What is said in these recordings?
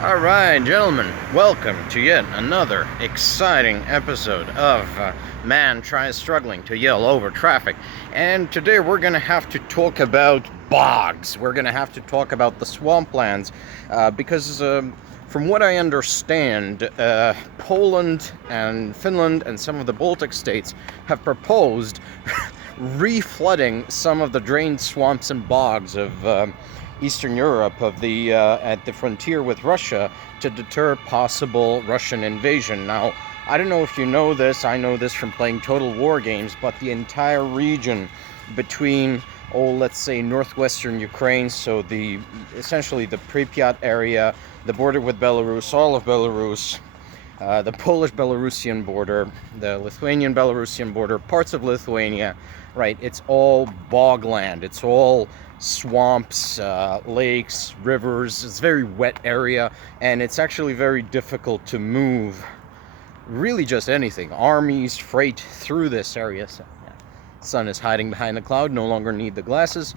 Alright, gentlemen, welcome to yet another exciting episode of Man Tries Struggling to Yell Over Traffic. And today we're going to have to talk about bogs. We're going to have to talk about the swamplands because from what I understand, Poland and Finland and some of the Baltic states have proposed reflooding some of the drained swamps and bogs of Eastern Europe at the frontier with Russia to deter possible Russian invasion. Now, I don't know if you know this, I know this from playing Total War games, but the entire region between, let's say northwestern Ukraine, so essentially the Pripyat area, the border with Belarus, all of Belarus, the Polish-Belarusian border, the Lithuanian-Belarusian border, parts of Lithuania, right? It's all bogland. It's all swamps, lakes, rivers. It's a very wet area, and it's actually very difficult to move really just anything, armies, freight, through this area. So, yeah. Sun is hiding behind the cloud, no longer need the glasses.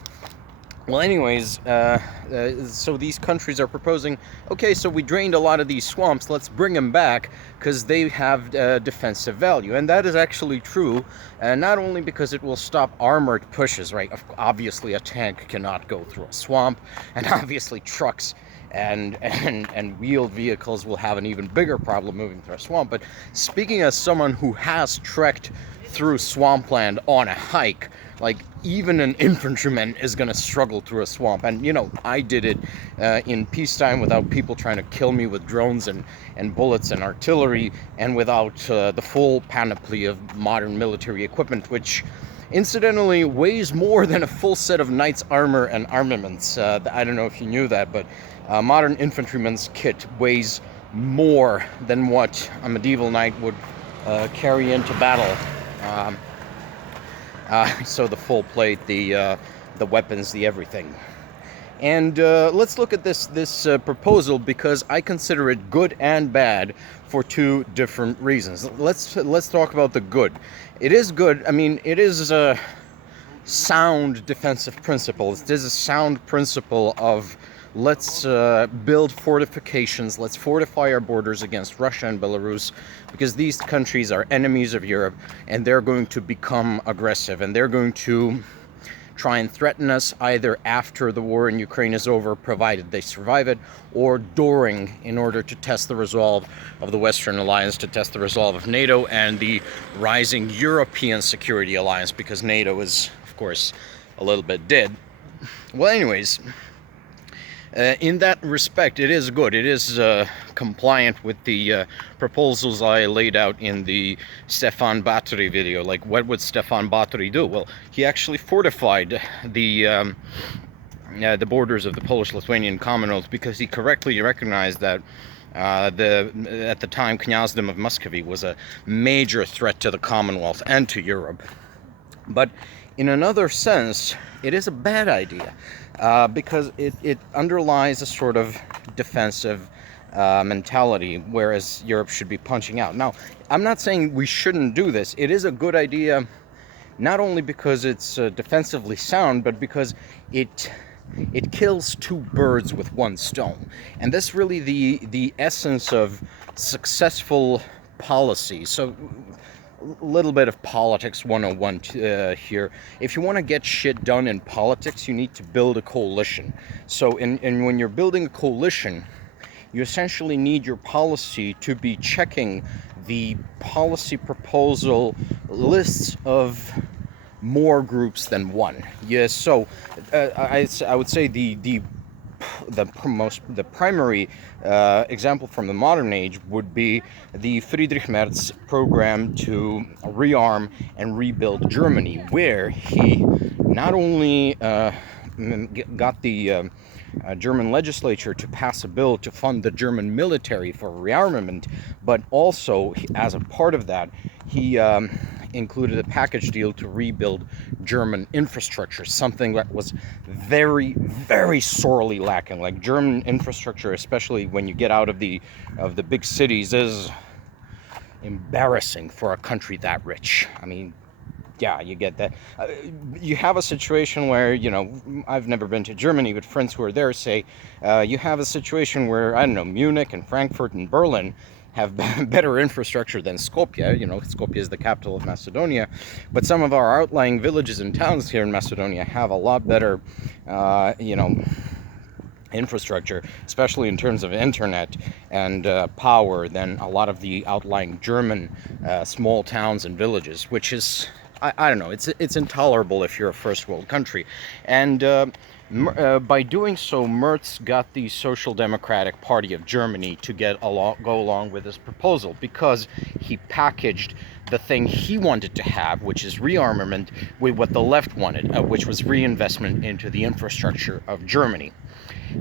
Well, anyways, so these countries are proposing, okay, so we drained a lot of these swamps, let's bring them back because they have defensive value. And that is actually true, not only because it will stop armored pushes, right? Obviously, a tank cannot go through a swamp, and obviously trucks and wheeled vehicles will have an even bigger problem moving through a swamp. But speaking as someone who has trekked through swampland on a hike, like even an infantryman is going to struggle through a swamp. And you know, I did it in peacetime without people trying to kill me with drones and bullets and artillery, and without the full panoply of modern military equipment, which incidentally weighs more than a full set of knight's armor and armaments. I don't know if you knew that, but modern infantryman's kit weighs more than what a medieval knight would carry into battle. So the full plate, the weapons, the everything. And let's look at this proposal, because I consider it good and bad for two different reasons. Let's talk about the good. It is good. I mean, it is a sound defensive principle. It is a sound principle of let's build fortifications, let's fortify our borders against Russia and Belarus, because these countries are enemies of Europe, and they're going to become aggressive, and they're going to try and threaten us either after the war in Ukraine is over, provided they survive it, or during, in order to test the resolve of the Western Alliance, to test the resolve of NATO and the rising European security alliance, because NATO is, of course, a little bit dead. Well, anyways, in that respect, it is good. It is compliant with the proposals I laid out in the Stefan Batory video. Like, what would Stefan Batory do? Well, he actually fortified the borders of the Polish-Lithuanian Commonwealth, because he correctly recognized that at the time, Knyazhdom of Muscovy was a major threat to the Commonwealth and to Europe. But in another sense, it is a bad idea, because it underlies a sort of defensive mentality, whereas Europe should be punching out. Now, I'm not saying we shouldn't do this. It is a good idea, not only because it's defensively sound, but because it kills two birds with one stone. And that's really the essence of successful policy. So, a little bit of politics 101 here. If you want to get shit done in politics, you need to build a coalition. So and when you're building a coalition, you essentially need your policy to be checking the policy proposal lists of more groups than one. Yes, so I would say the primary example from the modern age would be the Friedrich Merz program to rearm and rebuild Germany, where he not only got the German legislature to pass a bill to fund the German military for rearmament, but also, as a part of that, he included a package deal to rebuild German infrastructure, something that was very, very sorely lacking. Like, German infrastructure, especially when you get out of the big cities, is embarrassing for a country that rich. I mean, Yeah, you get that. You have a situation where, I've never been to Germany, but friends who are there say you have a situation where, I don't know, Munich and Frankfurt and Berlin have better infrastructure than Skopje. Skopje is the capital of Macedonia, but some of our outlying villages and towns here in Macedonia have a lot better, infrastructure, especially in terms of internet and power, than a lot of the outlying German small towns and villages, which is, I don't know, it's intolerable if you're a first world country. And by doing so, Merz got the Social Democratic Party of Germany to go along with his proposal, because he packaged the thing he wanted to have, which is rearmament, with what the left wanted, which was reinvestment into the infrastructure of Germany.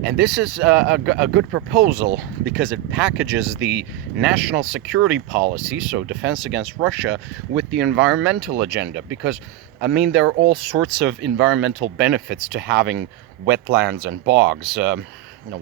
And this is a good proposal because it packages the national security policy, so defense against Russia, with the environmental agenda. Because, I mean, there are all sorts of environmental benefits to having wetlands and bogs.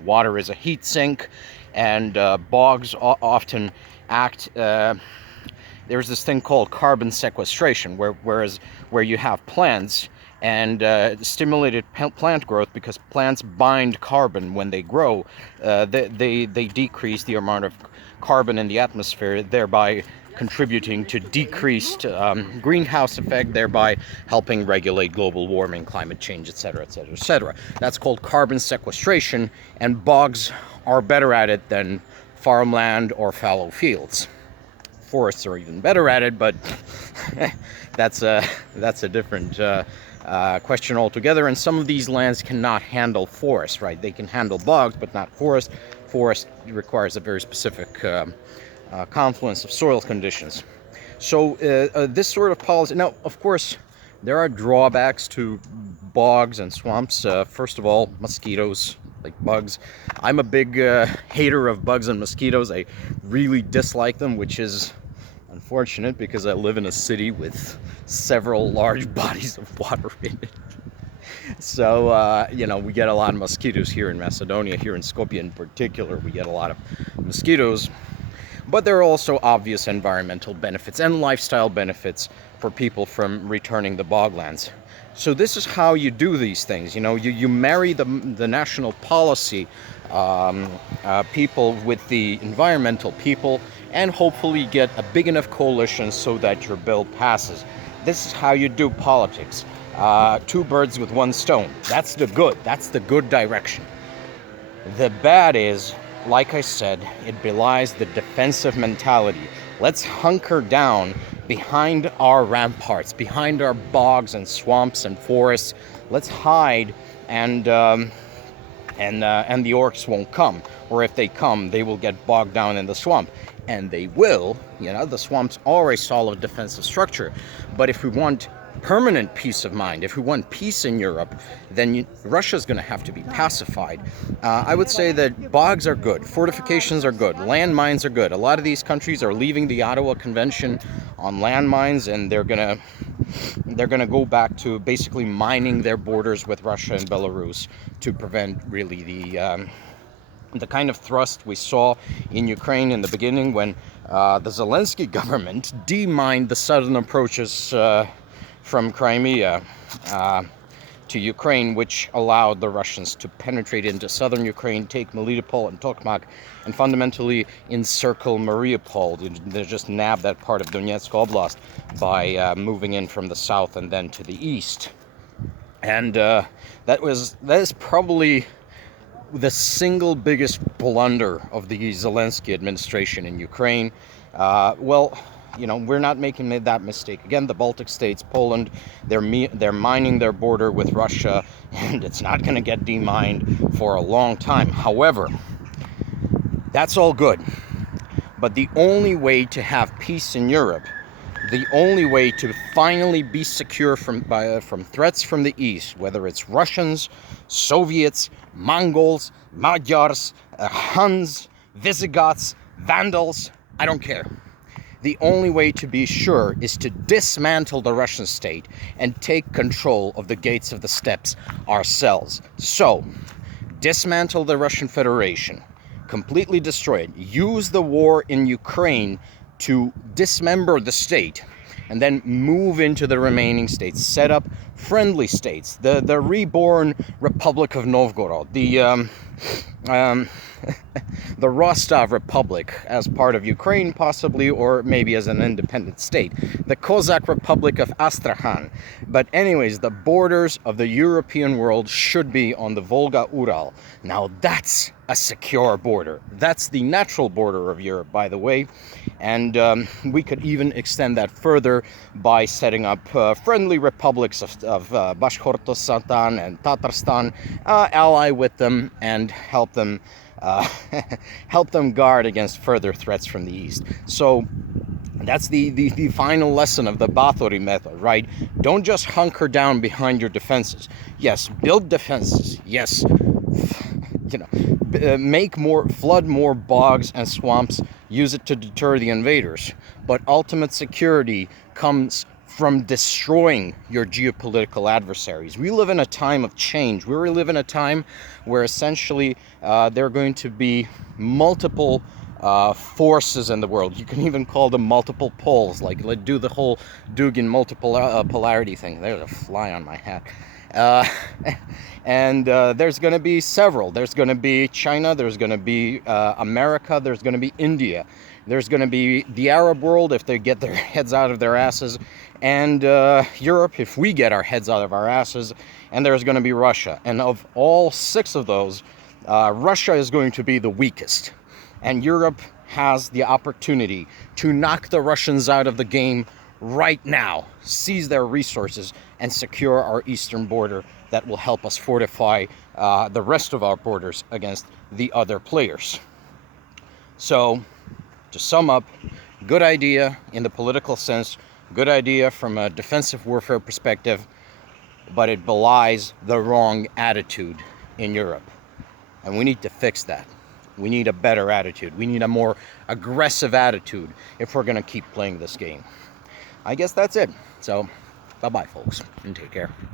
Water is a heat sink, and bogs often act... there's this thing called carbon sequestration, where you have plants and stimulated plant growth, because plants bind carbon when they grow. They decrease the amount of carbon in the atmosphere, thereby contributing to decreased greenhouse effect, thereby helping regulate global warming, climate change, etc., etc., etc. That's called carbon sequestration, and bogs are better at it than farmland or fallow fields. Forests are even better at it, but that's a different question altogether. And some of these lands cannot handle forest, right? They can handle bogs, but not forest. Forest requires a very specific confluence of soil conditions. So this sort of policy... Now, of course, there are drawbacks to bogs and swamps. First of all, mosquitoes, like bugs. I'm a big hater of bugs and mosquitoes. I really dislike them, which is unfortunate because I live in a city with several large bodies of water in it. So, we get a lot of mosquitoes here in Macedonia. Here in Skopje in particular, we get a lot of mosquitoes. But there are also obvious environmental benefits and lifestyle benefits for people from returning the boglands. So this is how you do these things. You marry the national policy people with the environmental people, and hopefully get a big enough coalition so that your bill passes. This is how you do politics. Two birds with one stone. That's the good direction. The bad is, like I said, it belies the defensive mentality. Let's hunker down behind our ramparts, behind our bogs and swamps and forests. Let's hide, and the orcs won't come. Or if they come, they will get bogged down in the swamp. And they will. The swamps are a solid defensive structure. But if we want permanent peace of mind, if we want peace in Europe, then Russia's going to have to be pacified. I would say that bogs are good, fortifications are good, landmines are good. A lot of these countries are leaving the Ottawa Convention on landmines, and they're gonna go back to basically mining their borders with Russia and Belarus to prevent really the kind of thrust we saw in Ukraine in the beginning, when the Zelensky government demined the southern approaches from Crimea to Ukraine, which allowed the Russians to penetrate into southern Ukraine, take Melitopol and Tokmak, and fundamentally encircle Mariupol. They just nabbed that part of Donetsk Oblast by moving in from the south and then to the east. And that is probably the single biggest blunder of the Zelensky administration in Ukraine. We're not making that mistake. Again, the Baltic states, Poland, they're mining their border with Russia, and it's not going to get demined for a long time. However, that's all good. But the only way to have peace in Europe, the only way to finally be secure from threats from the east, whether it's Russians, Soviets, Mongols, Magyars, Huns, Visigoths, Vandals, I don't care. The only way to be sure is to dismantle the Russian state and take control of the gates of the steppes ourselves. So, dismantle the Russian Federation, completely destroy it, use the war in Ukraine to dismember the state, and then move into the remaining states, set up friendly states, the reborn Republic of Novgorod, the Rostov Republic as part of Ukraine, possibly, or maybe as an independent state, the Cossack Republic of Astrakhan. But anyways, the borders of the European world should be on the Volga-Ural. Now that's a secure border. That's the natural border of Europe, by the way, and we could even extend that further by setting up friendly republics of Bashkortostan and Tatarstan, ally with them and help them guard against further threats from the east. So that's the final lesson of the Bathory method, right? Don't just hunker down behind your defenses. Yes, build defenses. Yes, flood more bogs and swamps, use it to deter the invaders. But ultimate security comes from destroying your geopolitical adversaries. We live in a time of change. We live in a time where essentially there are going to be multiple forces in the world. You can even call them multiple poles, like let's do the whole Dugin multiple polarity thing. There's a fly on my hat. And there's going to be several. There's going to be China, there's going to be America, there's going to be India, there's going to be the Arab world if they get their heads out of their asses, and Europe if we get our heads out of our asses, and there's going to be Russia. And of all 6 of those, Russia is going to be the weakest, and Europe has the opportunity to knock the Russians out of the game right now, seize their resources, and secure our eastern border. That will help us fortify the rest of our borders against the other players. So, to sum up, good idea in the political sense, good idea from a defensive warfare perspective, but it belies the wrong attitude in Europe. And we need to fix that. We need a better attitude. We need a more aggressive attitude if we're going to keep playing this game. I guess that's it. So, bye-bye, folks, and take care.